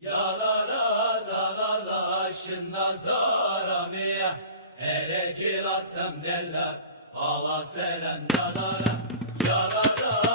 Yarara zarara şınna zaramiye Ere kilat semdelle Allah selen yarara Yarara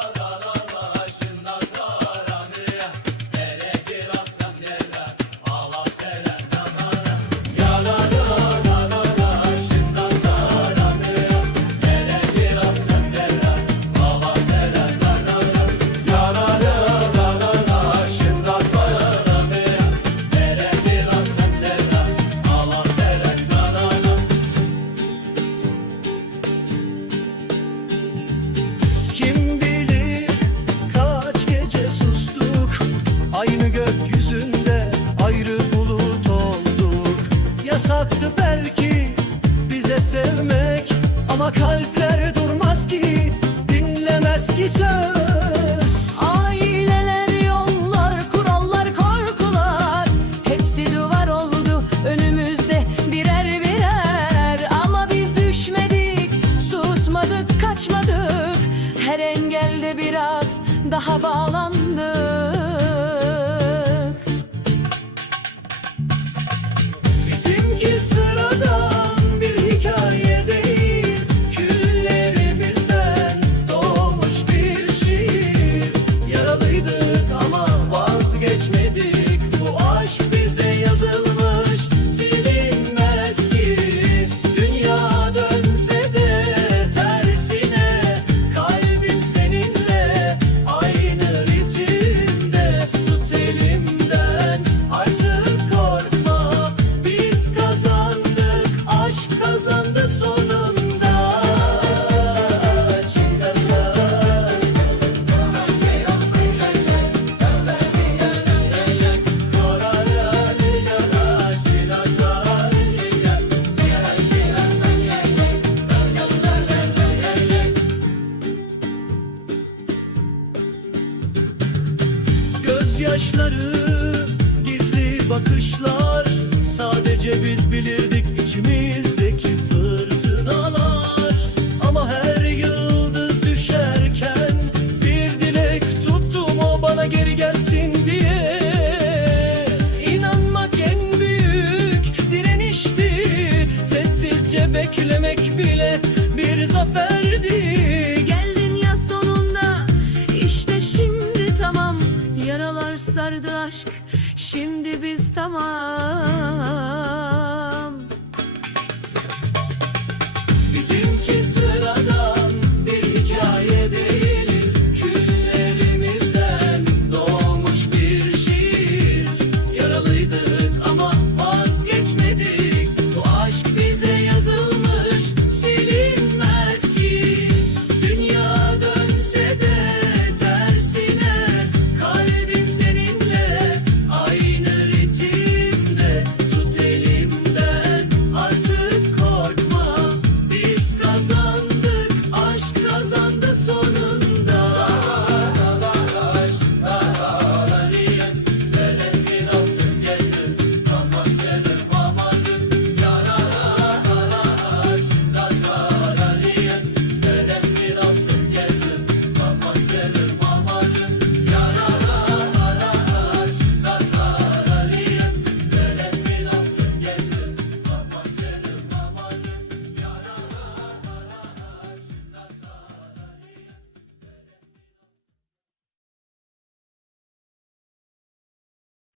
Kalpler durmaz ki dinlemez ki söz. Aileler yollar kurallar korkular Hepsi duvar oldu önümüzde birer birer. Ama biz düşmedik susmadık kaçmadık. Her engelde biraz daha bağlandık. gözyaşları, gizli bakışlar sadece biz bilirdik. Şimdi biz tamam.